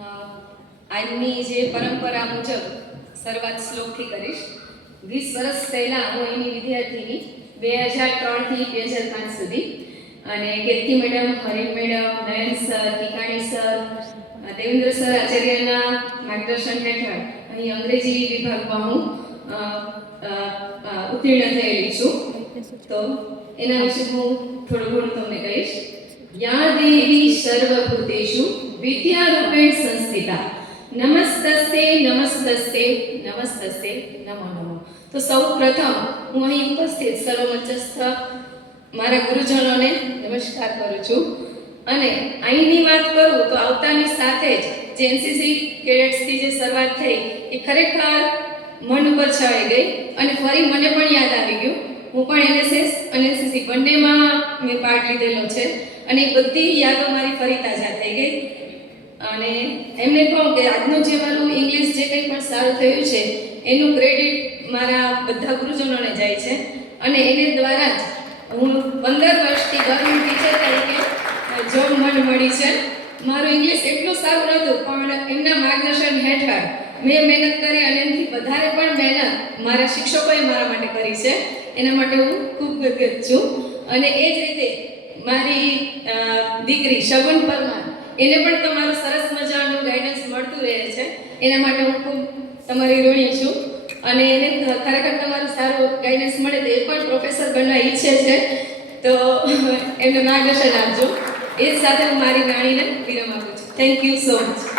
આજની જે પરંપરા મુજબ શરૂઆત શ્લોકથી કરીશ. 20 વર્ષ પહેલાં હું અહીંની વિદ્યાર્થીની 2003થી 2005 સુધી, અને કીર્તિ મેડમ, હરીફ મેડમ, નયન સર, ટીકાણી સર, દેવેન્દ્ર સર આચાર્યના માર્ગદર્શન હેઠળ અહીં અંગ્રેજી વિભાગમાં હું ઉત્તીર્ણ થયેલી છું. તો એના વિશે હું થોડું ઘણું તમને કહીશ. યા દેવી સર્વભૂતેષુ વિદ્યારૂપેણ સંસ્થિતા નમસ્તસ્તે નમસ્તસ્તે નમસ્તસ્તે નમો નમો. તો સૌ પ્રથમ હું અહીં ઉપસ્થિત સર્વમંચસ્થ મારા ગુરુજનોને નમસ્કાર કરું છું. અને અહીંની વાત કરું તો આવતાની સાથે જ જે એનસીસી કેડેટ્સથી જે શરૂઆત થઈ એ ખરેખર મન ઉપર છવાઈ ગઈ, અને ફરી મને પણ યાદ આવી ગયું. હું પણ એનએસએસ અને એનસીસી બંનેમાં મેં પાર્ટ લીધેલો છે, અને એ બધી યાદો મારી ફરી તાજા થઈ ગઈ. અને એમને કહું કે આજનું જે મારું ઇંગ્લિશ જે કંઈ પણ સારું થયું છે એનું ક્રેડિટ મારા બધા ગુરુજનોને જાય છે. અને એને દ્વારા જ હું 15 વર્ષથી ગવર્મેન્ટ ટીચર તરીકે જોબ મને મળી છે. મારું ઇંગ્લિશ એટલું સારું નહોતું, પણ એમના માર્ગદર્શન હેઠળ મેં મહેનત કરી, અને એનાથી વધારે પણ મહેનત મારા શિક્ષકોએ મારા માટે કરી છે. એના માટે હું ખૂબ ગદગદ છું. અને એ જ રીતે મારી દીકરી શગુન પરમાર, એને પણ તમારું સરસ મજાનું ગાઈડન્સ મળતું રહે છે. એના માટે હું ખૂબ તમારી ઋણી છું. અને એને ખરેખર તમારું સારું ગાઈડન્સ મળે તો એ પણ પ્રોફેસર બનવા ઈચ્છે છે, તો એમને માર્ગદર્શન આપજો. એ જ સાથે હું મારી વાણીને વિરામ આપું છું. Thank you so much.